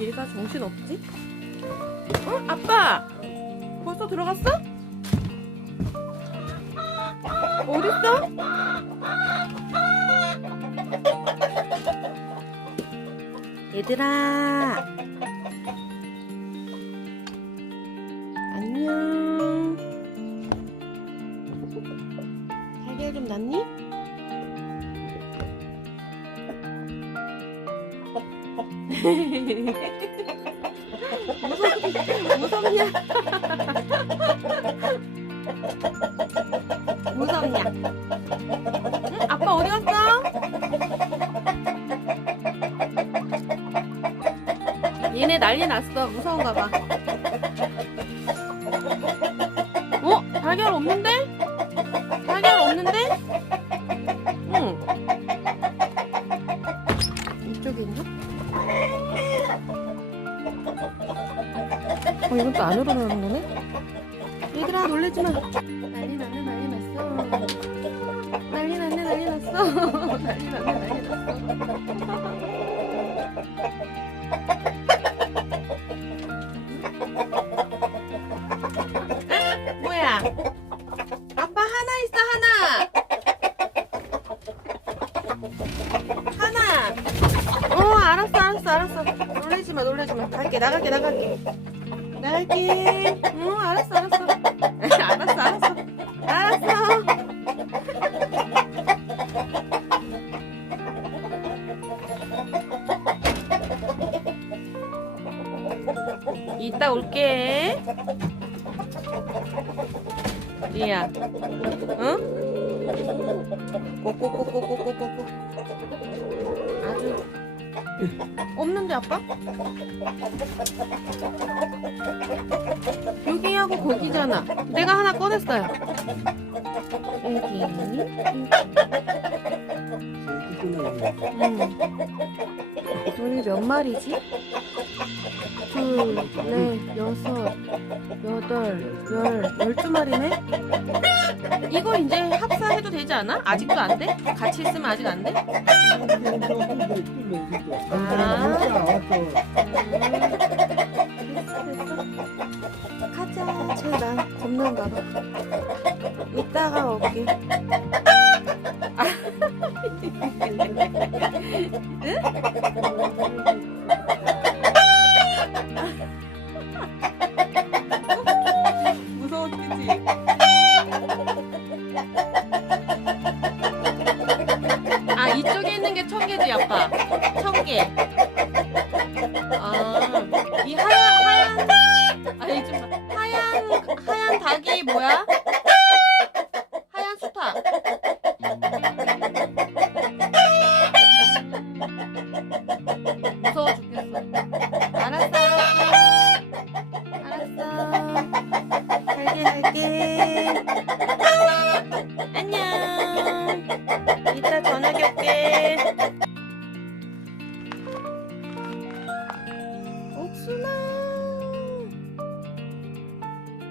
얘가 정신 없지? 어? 아빠! 벌써 들어갔어? 어딨어? 얘들아 안녕 달걀 좀 났니? 무섭, 무섭냐? 무섭냐? 응? 아빠 어디 갔어? 얘네 난리 났어. 무서운가 봐. 어, 이건 또 안으로 나오는 거네? 얘들아, 놀래지 마. 난리 났네, 난리 났어. 난리 났네, 난리 났어. 난리 났네, 난리 났어. 어. 놀래지 마 놀래지 마. 갈게 나갈게 나갈게. 나갈게. 응 알았어 알았어. 알았어 알았어. 알았어. 이따 올게. 리야. 응? 꼬꼬꼬꼬꼬꼬꼬. 아주 없는데 아빠? 여기하고 거기잖아. 내가 하나 꺼냈어요. 여기. 음. 우리 몇 마리지? 둘, 넷, 여섯, 여덟, 열, 열두 마리네? 이거 이제 합사해도 되지 않아? 아직도 안 돼? 같이 있으면 아직 안 돼? 가자. 쟤나 겁난가 봐. 이따가 올게. 아. Thank you.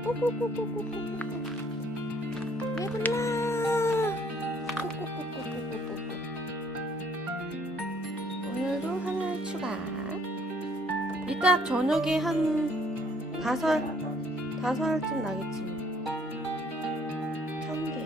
꼬꼬꼬꼬꼬꼬꼬 오늘도 하나 추가. 이따 저녁에 한 다섯 다섯 알쯤 나겠지. 천 개.